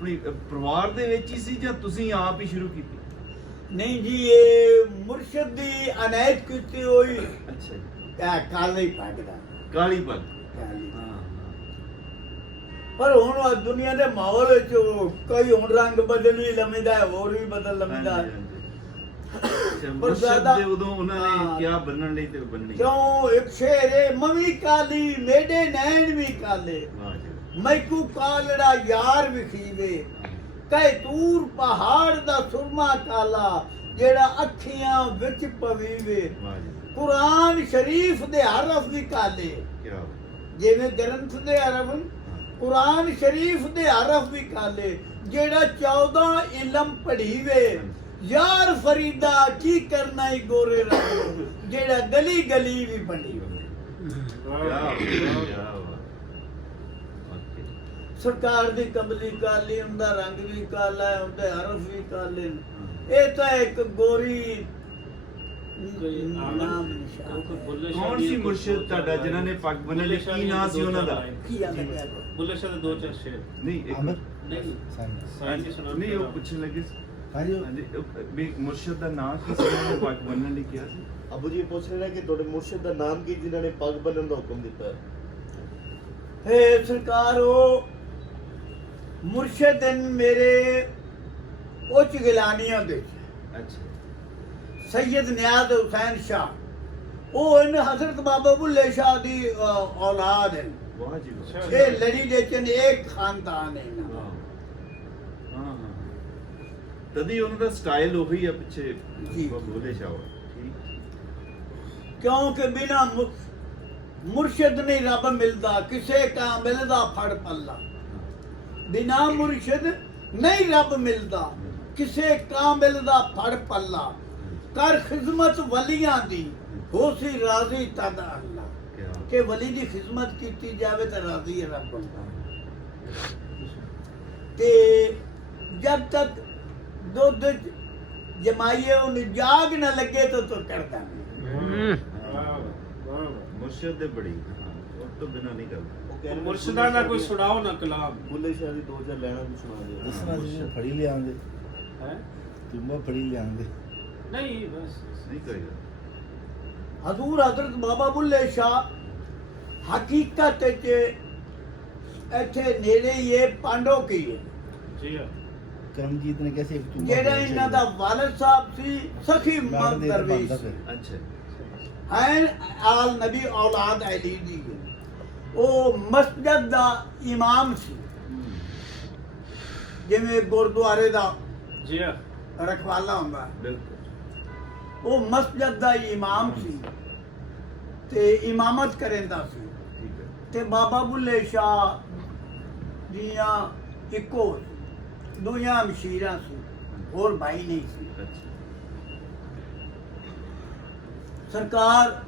ਆਪਣੀ ਪਰਿਵਾਰ ਦੇ ਵਿੱਚ ਹੀ ਸੀ ਜਾਂ ਤੁਸੀਂ ਆਪ ਹੀ ਸ਼ੁਰੂ ਕੀਤੀ? ਨਹੀਂ ਜੀ, ਇਹ ਮੁਰਸ਼ਦ ਦੀ ਅਨਾਇਤ ਕੀਤੀ ਹੋਈ ਅੱਛਾ ਜੀ। ਕਾਲੀ ਪੱਗ ਦਾ ਕਾਲੀ ਪੱਗ। ਕਾਲੀ। ਹਾਂ ਪਰ ਹੁਣ ਦੁਨੀਆ ਦੇ ਮਾਹੌਲ ਵਿੱਚ ਕਈ ਹੁਣ ਰੰਗ ਬਦਲ ਵੀ ਲੰਮੀਦਾ ਹੈ, ਹੋਰ ਵੀ ਬਦਲ ਲੰਮੀਦਾ ਹੈ। ਪਰ ਜ਼ਿਆਦਾ ਉਦੋਂ ਉਹਨਾਂ ਨੇ ਕਿਹਾ ਬੰਨਣ ਲਈ ਤੇ ਬੰਨਣੀ ਕਿਉਂ? ਇੱਕ ਸ਼ੇਰ ਹੈ, ਮਵੀ ਕਾਲੀ ਮੇਡੇ ਨੈਣ ਵੀ ਕਾਲੇ, ਮੈਕੂ ਕਾਲੜਾ ਯਾਰ ਵਿਖੀਵੇ, ਕਹੇ ਤੂਰ ਪਹਾੜ ਦਾ ਸੁਰਮਾ ਕਾਲਾ, ਜਿਹੜਾ ਅੱਖੀਆਂ ਵਿੱਚ ਪਵੀਵੇ। ਕੁਰਾਨ ਸ਼ਰੀਫ ਦੇ ਹਰਫ ਵੀ ਕਾਲੇ, ਜਿਵੇਂ ਗ੍ਰੰਥ ਦੇ ਹਰਫ, ਕੁਰਾਨ ਸ਼ਰੀਫ ਦੇ ਹਰਫ ਵੀ ਕਾਲੇ, ਜਿਹੜਾ 14 ਇਲਮ ਪੜ੍ਹੀਵੇ। ਯਾਰ ਫਰੀਦਾ ਕੀ ਕਰਨਾ ਈ ਗੋਰੇ ਰੰਗ, ਜਿਹੜਾ ਗਲੀ ਗਲੀ ਵੀ ਬੰਡੀ ਹੋਵੇ। ਸਰਕਾਰ ਦੀ ਕਮਲੀ ਕਾਲੀ, ਉਹਦਾ ਰੰਗ ਵੀ ਕਾਲਾ ਹੈ, ਉਹਦੇ ਹਰਫ ਵੀ ਕਾਲੇ ਨੇ। ਇਹ ਤਾਂ ਇੱਕ ਗੋਰੀ ਨਾਮ ਨਿਸ਼ਾਨ। ਕੌਣ ਸੀ ਮੁਰਸ਼ਿਦ ਤੁਹਾਡਾ ਜਿਨ੍ਹਾਂ ਨੇ ਪੱਗ ਬੰਨ੍ਹ ਲਈ? ਕੀ ਨਾਂ ਸੀ ਉਹਨਾਂ ਦਾ? ਕੀ ਆ ਲੱਗਿਆ? ਬੁੱਲੇ ਸ਼ਾਹ ਦੇ 2-4 ਸ਼ੇਰ ਨਹੀਂ ਨਹੀਂ, ਉਹ ਪੁੱਛਣ ਲੱਗੇ ਵੀ ਮੁਰਸ਼ਿਦ ਦਾ ਨਾਂ ਕੀ ਸੀ, ਉਹਨਾਂ ਨੇ ਪੱਗ ਬੰਨ੍ਹਣ ਲਈ ਕਿਹਾ ਸੀ? ਅਬੂ ਜੀ ਪੁੱਛ ਰਹੇ ਨੇ ਕਿ ਤੁਹਾਡੇ ਮੁਰਸ਼ਿਦ ਦਾ ਨਾਮ ਕੀ ਜਿਨ੍ਹਾਂ ਨੇ ਪੱਗ ਬੰਨਣ ਦਾ ਹੁਕਮ ਦਿੱਤਾ? ਹੈ ਸਰਕਾਰ, ਉਹ ਮੁਰਸ਼ਿਦ ਮੇਰੇ ਉੱਚ ਗਿਲਾਨੀਆਂ ਦੇ ਅੱਛਾ। ਸੈयद ਨਿਆਜ਼ ਹੁਸੈਨ ਸ਼ਾਹ, ਉਹ ਹਨ ਹਜ਼ਰਤ ਬਾਬਾ ਬੁੱਲੇ ਸ਼ਾਹ ਦੀ ਔਲਾਦ ਹੈ। ਵਾਹ ਜੀ ਵਾਹ। ਇਹ ਲੜੀ ਦੇ ਚੰਦ ਇੱਕ ਖਾਨਦਾਨ ਹੈ ਇਹਨਾਂ ਦਾ। ਹਾਂ ਹਾਂ, ਤਦੀ ਉਹਨਾਂ ਦਾ ਸਟਾਈਲ ਉਹੀ ਆ ਪਿੱਛੇ ਜੀ। ਬੋਲੇ ਸ਼ਾਹ। ਠੀਕ। ਕਿਉਂਕਿ ਬਿਨਾ ਮੁਰਸ਼ਿਦ ਨਹੀਂ ਰੱਬ ਮਿਲਦਾ, ਕਿਸੇ ਕਾਮਿਲ ਦਾ ਫੜ ਪੱਲਾ। ਬਿਨਾ ਮੁਰਸ਼ਿਦ ਨਹੀਂ ਰੱਬ ਮਿਲਦਾ, ਕਿਸੇ ਕਾਮਿਲ ਦਾ ਫੜ ਪੱਲਾ। ਕਰ ਖਿਦਮਤ ਵਲੀਆਂ ਦੀ, ਹੋ ਸੀ ਰਾਜ਼ੀ ਤਦ ਅੱਲਾ। ਕਿ ਵਲੀ ਦੀ ਖਿਦਮਤ ਕੀਤੀ ਜਾਵੇ ਤਾਂ ਰਾਜ਼ੀ ਹੈ ਰੱਬ। ਤੇ ਜਦ ਤੱਕ ਦੁੱਧ ਜਮਾਈਏ ਉਹਨੂੰ ਜਾਗ ਨਾ ਲੱਗੇ ਤਾਂ ਤੂੰ ਕਰਦਾ ਨਹੀਂ। ਮੁਰਸ਼ਿਦ ਦੇ ਬੜੀ ਉਹ ਤੋਂ ਬਿਨਾ ਨਹੀਂ ਕਰਦਾ। ਮੁਰਸ਼ਿਦਾ ਦਾ ਕੋਈ ਸੁਣਾਓ ਨਾ ਕਲਾਮ। ਬੁੱਲੇ ਸ਼ਾਹ ਦੀ 2-4 ਲੈਣਾ ਵੀ ਸੁਣਾ ਦਿਓ। ਦੱਸਣਾ ਜੀ, ਫੜੀ ਲਿਆਂਦੇ ਹੈ ਤੁੰਬਾ ਫੜੀ ਲਿਆਂਦੇ। ਨਹੀਂ ਬਸ ਨਹੀਂ ਕਰੇਗਾ। ਹਜ਼ੂਰ ਹਜ਼ਰਤ ਬਾਬਾ ਬੁੱਲੇ ਸ਼ਾਹ ਹਕੀਕਤ ਵਿੱਚ ਇੱਥੇ ਨੇੜੇ ਹੀ ਇਹ ਪਾਂਡੋ ਕੀ ਹੈ। ਜੀ ਹਾਂ। ਕਰਮਜੀਤ ਨੇ ਕਿਹਾ ਤੁੰਬਾ ਜਿਹੜਾ ਇਹਨਾਂ ਦਾ ਵਾਲਿਦ ਸਾਹਿਬ ਸੀ ਸਖੀ ਮਰਦ ਦਰਵੇਸ਼, ਅੱਛਾ। ਹੈ ਆਲ ਨਬੀ ਔਲਾਦ ਅਲੀ ਦੀ। ਉਹ ਮਸਜਿਦ ਦਾ ਇਮਾਮ ਸੀ, ਜਿਵੇਂ ਗੁਰਦੁਆਰੇ ਦਾ ਜੀ ਹਾਂ। ਰਖਵਾਲਾ ਹੁੰਦਾ। ਬਿਲਕੁਲ। ਉਹ ਮਸਜਿਦ ਦਾ ਇਮਾਮ ਸੀ ਤੇ ਇਮਾਮਤ ਕਰਦਾ ਸੀ। ਠੀਕ ਹੈ। ਤੇ ਬਾਬਾ ਬੁੱਲੇ ਸ਼ਾਹ ਦੀਆਂ ਇੱਕੋ ਦੁਨੀਆਂ ਮਸ਼ੀਰਾਂ ਸੀ, ਹੋਰ ਭਾਈ ਨਹੀਂ ਸੀ। ਅੱਛਾ। ਸਰਕਾਰ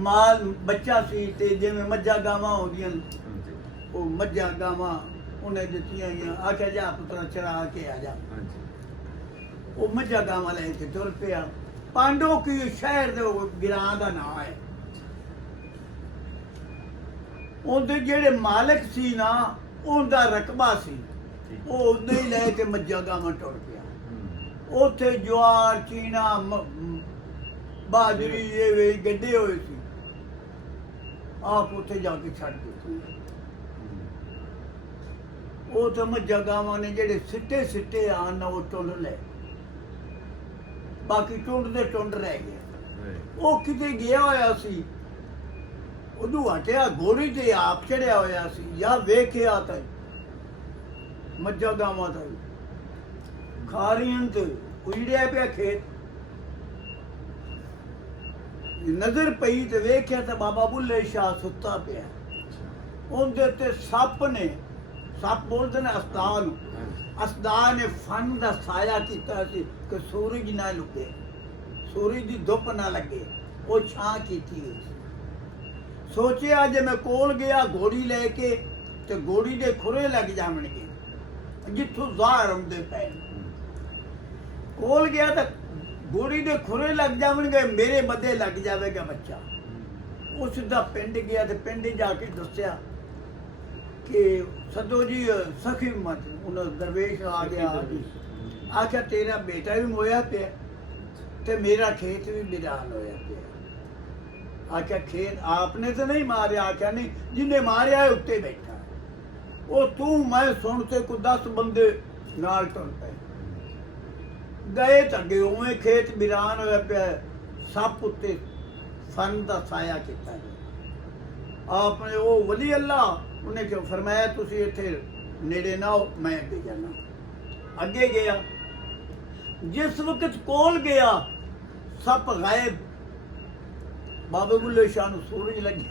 ਮਾਲ ਬੱਚਾ ਸੀ ਤੇ ਜਿਵੇਂ ਮੱਝਾਂ ਗਾਵਾਂ ਹੁੰਦੀਆਂ ਹਾਂਜੀ ਉਹ ਮੱਝਾਂ ਗਾਵਾਂ ਉਹਨੇ ਦਿੱਤੀਆਂ ਗਈਆਂ। ਆਖਿਆ ਜਾ ਪੁੱਤਰਾ ਚਰਾ ਕੇ ਆ ਜਾ। ਹਾਂਜੀ। ਉਹ ਮੱਝਾਂ ਗਾਵਾਂ ਲੈ ਕੇ ਤੁਰ ਪਿਆ। ਪਾਂਡੋ ਕੀ ਸ਼ਹਿਰ ਦੇ ਗਿਰਾਂ ਦਾ ਨਾਂ ਹੈ। ਉਹਦੇ ਜਿਹੜੇ ਮਾਲਕ ਸੀ ਨਾ, ਉਹਦਾ ਰਕਬਾ ਸੀ, ਉਹ ਉਦੋਂ ਹੀ ਲੈ ਕੇ ਮੱਝਾਂ ਗਾਵਾਂ ਟੁਰ ਪਿਆ। ਉੱਥੇ ਜਵਾਰ ਚੀਨਾ ਬਾਜਰੀ ਇਹ ਵੇ ਗੱਡੇ ਹੋਏ ਸੀ, ਆਪ ਉੱਥੇ ਜਾ ਕੇ ਛੱਡ ਦਿੱਤੀ। ਉਹ ਤਾਂ ਮੱਝਾਂ ਗਾਵਾਂ ਨੇ ਜਿਹੜੇ ਸਿੱਟੇ ਸਿੱਟੇ ਆਣ ਉਹ ਟੁੰਡ ਲੈ, ਬਾਕੀ ਟੁੰਡ ਦੇ ਟੁੰਡ ਰਹਿ ਗਏ। ਉਹ ਕਿਤੇ ਗਿਆ ਹੋਇਆ ਸੀ, ਉਹਨੂੰ ਹਟਿਆ ਘੋੜੀ ਤੇ ਆਪ ਚੜਿਆ ਹੋਇਆ ਸੀ, ਜਾਂ ਵੇਖਿਆ ਤਾਂ ਮੱਝਾਂ ਗਾਵਾਂ ਤਾਂ ਖਾਰੀਆਂ ਤੇ ਉਜੜਿਆ ਪਿਆ ਖੇਤ। ਨਜ਼ਰ ਪਈ ਤੇ ਵੇਖਿਆ ਤਾਂ ਬਾਬਾ ਬੁੱਲੇ ਸ਼ਾਹ ਸੁੱਤਾ ਪਿਆ। ਉਹਦੇ ਤੇ ਸੱਪ ਨੇ, ਸੱਪ ਬੋਲਦੇ ਨੇ ਅਸਦਾਨ, ਅਸਦਾਨ ਨੇ ਫਨ ਦਾ ਸਾਇਆ ਕੀਤਾ ਸੀ ਕਿ ਸੂਰਜ ਨਾ ਲੁਕੇ, ਸੂਰਜ ਦੀ ਧੁੱਪ ਨਾ ਲੱਗੇ, ਉਹ ਛਾਂ ਕੀਤੀ ਹੋਈ ਸੀ। ਸੋਚਿਆ ਜੇ ਮੈਂ ਕੋਲ ਗਿਆ ਘੋੜੀ ਲੈ ਕੇ ਤੇ ਘੋੜੀ ਦੇ ਖੁਰੇ ਲੱਗ ਜਾਣਗੇ ਜਿੱਥੋਂ ਜ਼ਾਹਰ ਹੁੰਦੇ ਪਏ। ਕੋਲ ਗਿਆ ਤਾਂ ਘੋੜੀ ਦੇ ਖੁਰੇ ਲੱਗ ਜਾਣਗੇ, ਮੇਰੇ ਮੱਥੇ ਲੱਗ ਜਾਵੇਗਾ ਬੱਚਾ। ਉਹ ਸਿੱਧਾ ਪਿੰਡ ਗਿਆ ਤੇ ਪਿੰਡ ਜਾ ਕੇ ਦੱਸਿਆ कि सदो जी सखी मत उन दरवेश आ गया आख्या तेरा बेटा भी मोया पिया ते मेरा खेत भी बिरान होया पिया। आख्या खेत आपने तो नहीं मारिया? आख्या नहीं, जिन्हें मारिया है उत्ते बैठा है। ओ तू मैं सुनते को 10 बंदे नाल टुर पे गए तगे उवें खेत बिरान होया पिया, सप उत्ते फन दा साया किता है। आपने वो वली अल्लाह उन्हें क्यों फरमाया तुसी इत्थे नेड़े ना हो, मैं अगे जाना। अगे गया, जिस वक्त कोल गया सप गायब। बाबा बुल्ले शाह नूं सूरज लगे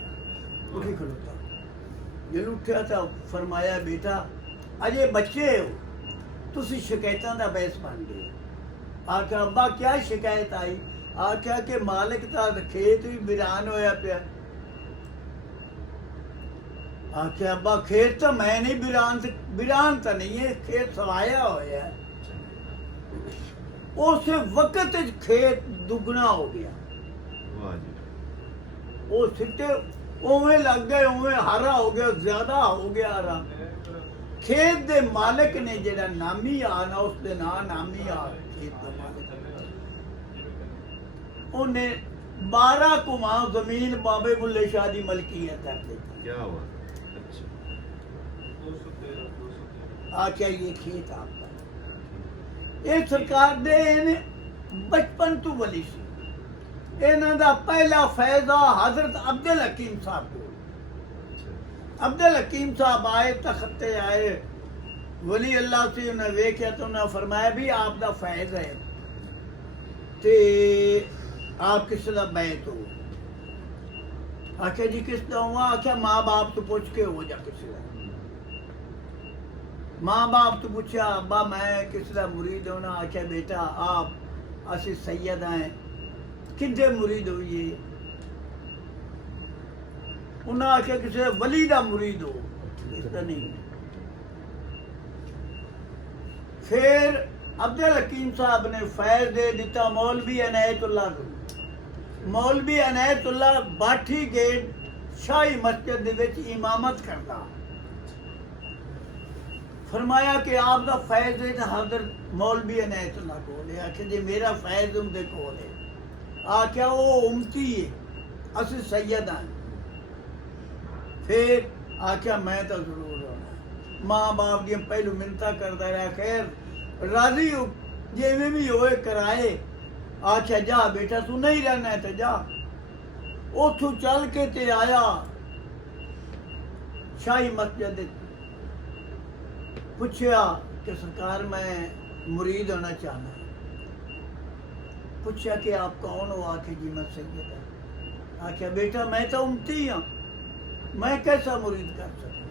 उठी खलोता, जल उठा तो फरमाया बेटा अजे बच्चे हो, तुसी शिकायतां दा बैस बन गए। आख्या अब्बा क्या शिकायत आई? आख्या कि मालिक दा खेत भी बिरान होया पिया। आख्या अब्बा खेत तो मैं नहीं बिरान तो नहीं है, खेत सवाया होया है। उस वक्त खेत दुगना हो गया। वाह जी। वो सिੱਟੇ उवें लग गए, उवें हरा हो गया, ज्यादा हो गया हरा। खेत दे मालिक ने जेड़ा नामी आ ना, उस दे ना नामी आ खेत दा मालिक, उन्हें 12 कुमा जमीन बाबे बुल्ले शाह दी मलकीयत कर दी। क्या हुआ? अच्छा। आख्या ये खेत आपका। ये सरकार दे ने बचपन तू वली सी। इन्हां दा पहला फैज़ा हजरत अब्दुल हकीम साहब को। अब्दुल हकीम साहब आए, तख्ते आए, वली अल्लाह से उन्हें वेख्या तो उन्हें फरमाया भी आप दा फैज़ है ते आप किस दा बैत हो? आख्या जी किस दा हुआ? आख्या माँ बाप तो पूछ के हो जा किस दा। माँ बाप तो पूछा अब्बा मैं किस दा मुरीद होना? आख्या बेटा आप असी सैयद हैं, किधे मुरीद होइए? उन्हें आख्या किसी वली दा मुरीद हो, इसका नहीं। फिर अब्दुल हकीम साहब ने फैज दे दिता मौलवी अनायतुल्लाह को। मौलवी अनायतुल्लाह बाठी गेट शाही मस्जिद दे विच इमामत करता। फरमाया कि आप दा फैज है तो हजरत मौलवी अनायतुल्लाह को ले। आखे जी मेरा फैज उनके को ले। आख्या वो उमती है, असी सैयद हैं। फिर आख्या मैं तो जरूर होना। माँ बाप दी पहलू मिन्नता करता रहा, खैर राजी हो जिवें भी होए कराए। आख्या जा बेटा तू नहीं रहना है तो जा। उथों चल के ते आया शाही मस्जिद, पूछया कि सरकार मैं मुरीद होना चाहना। पूछा कि आप कौन हो? आखे जी मैं सैयद है। आख्या बेटा मैं तो उम्मती हाँ, मैं कैसा मुरीद कर सकता?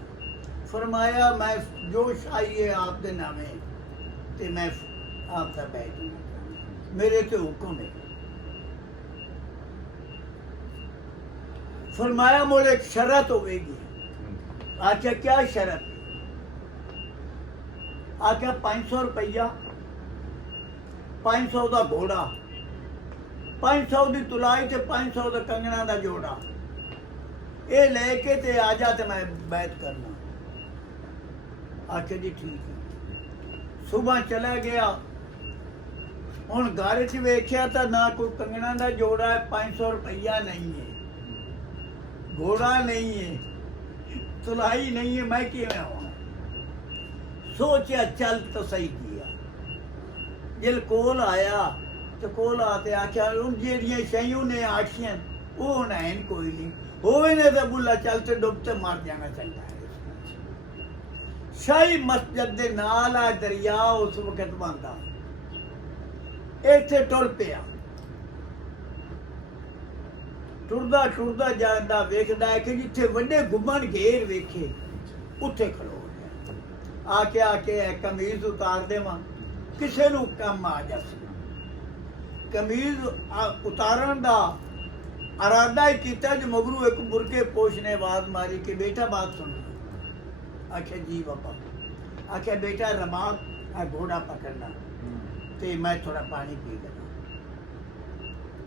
फरमाया मैं जो शाही है आप दे नामे ते मैं आपका बैठ मेरे ते हुक्म है। फरमाया मोरे एक शरत होगी। आख्या क्या शरत? आख्या 500 रुपया, 500 का घोड़ा, 500 की तुलाई ते 500 का कंगना का जोड़ा, ये लेके ते आ जा ते मैं बैत करना। आखे जी ठीक है। सुबह चला गया, हुण घर च वेख्या तो ना कोई कंगना का जोड़ा है, 500 रुपया नहीं है, घोड़ा नहीं है, तुलाई नहीं है, मैं किवें आवां? सोचा चल तो सही किया। जिल कोल आया तो कोल आते आख्या उन जेड़ियां शयूं ने आखियां वो हुण हैन कोई नहीं, होवे ने तो बुला चलते डुबते मर जाना चंगा है। शाही मस्जिद दे नाल आ दरिया उस वक्त बनदा, इत्थे टुर पिया। टुरदा टुरदा जांदा वेखदा है कि जिथे वड्डे गुम्मन घेर वेखे उत्थे खड़ो गया। आके कमीज उतार देवां, किसे नूं कम आ जासी। कमीज उतारन दा अरादा ही किया जो मगरू एक बुरके पोश ने आवाज मारी कि बेटा बात सुन। आख्या जी बाबा। आख्या बेटा रबाब आ घोड़ा पकड़ना ते मैं थोड़ा पानी पी लेना।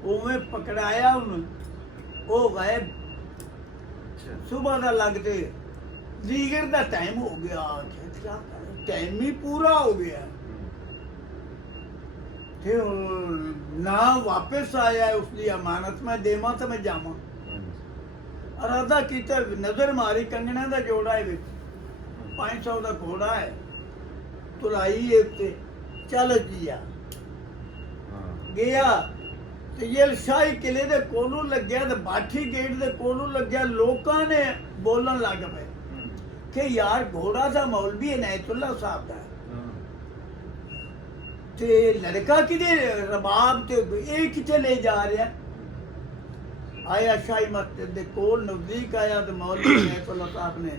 उवें पकड़ाया उन्हें, वो गायब। सुबह का लगते दीगर का टाइम हो गया, टाइम ही पूरा हो गया, फिर ना वापस आया है, उसकी अमानत मैं देवा तो मैं जावा। अरादा किया, नजर मारी, कंगना का जोड़ा है, 500 का घोड़ा है, तुलाई है उत्ते, चल जिया गया ਤੇ ਇਹ ਸ਼ਾਹੀ ਕਿਲੇ ਦੇ ਕੋਲੋਂ ਲੱਗਿਆ ਤੇ ਬਾਠੀ ਗੇਟ ਦੇ ਕੋਲੋਂ ਲੱਗਿਆ, ਲੋਕਾਂ ਨੇ ਬੋਲਣ ਲੱਗ ਪਏ ਕਿ ਯਾਰ ਘੋੜਾ ਦਾ ਮੌਲਵੀ ਇਨਾਇਤੁੱਲਾ ਸਾਹਿਬ ਦਾ ਤੇ ਲੜਕਾ ਕਿਦੇ ਰਬਾਬ ਤੇ ਇਹ ਕਿੱਥੇ ਲੈ ਜਾ ਰਿਹਾ। ਆਇਆ ਸ਼ਾਹੀ ਮਸਜਿਦ ਦੇ ਕੋਲ ਨਜ਼ਦੀਕ ਆਇਆ ਤੇ ਮੌਲਵੀ ਇਨਾਇਤੁੱਲਾ ਸਾਹਿਬ ਨੇ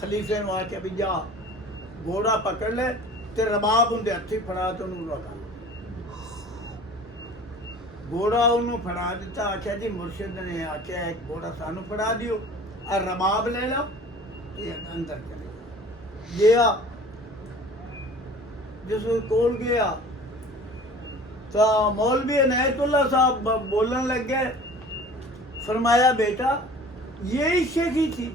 ਖਲੀਫੇ ਨੂੰ ਆਖਿਆ ਵੀ ਜਾ ਘੋੜਾ ਪਕੜ ਲੈ ਤੇ ਰਬਾਬ ਉਹਦੇ ਹੱਥੀ ਫੜਾ ਤੇ ਉਹਨੂੰ ਰਖਾ। घोड़ा उन्होंने फड़ा दिता, आख्या जी मुर्शिद ने आख्या एक घोड़ा सानू फड़ा दियो और रबाब ले लो, ये अंदर चले गया। जिस कोल गया तो मौलवी इनायतुल्ला साहब बोलने लग गए, फरमाया बेटा यही शेखी थी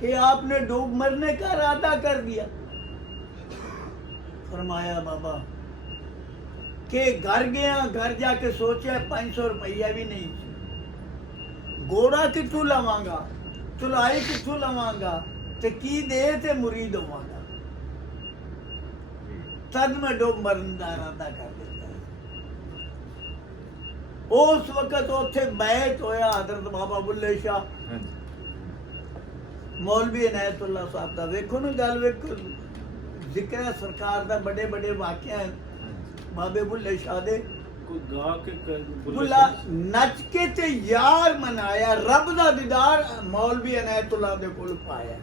कि आपने डूब मरने का इरादा कर दिया। फरमाया बाबा कि घर गया, घर जाके सोचा 500 रुपया भी नहीं, घोड़ा कितों लवांगा, चुलाई कितों लवांगा, ते की दे ते मुरीद होवांगा, तद मैं डूब मरन दा इरादा कर दिता। उस वक्त उत्थे बैत होया हजरत बाबा बुल्ले शाह मौलवी इनायतुल्ला साहब दा। वेखो ना गल, वेखो जिक्र है सरकार दा, बड़े बड़े वाकया है बाबे बुल्ले शाह दे। कोई गा के बुला नच के ते यार मनाया, रब दा दीदार मौलवी इनायतुल्ला दे कोल पाया।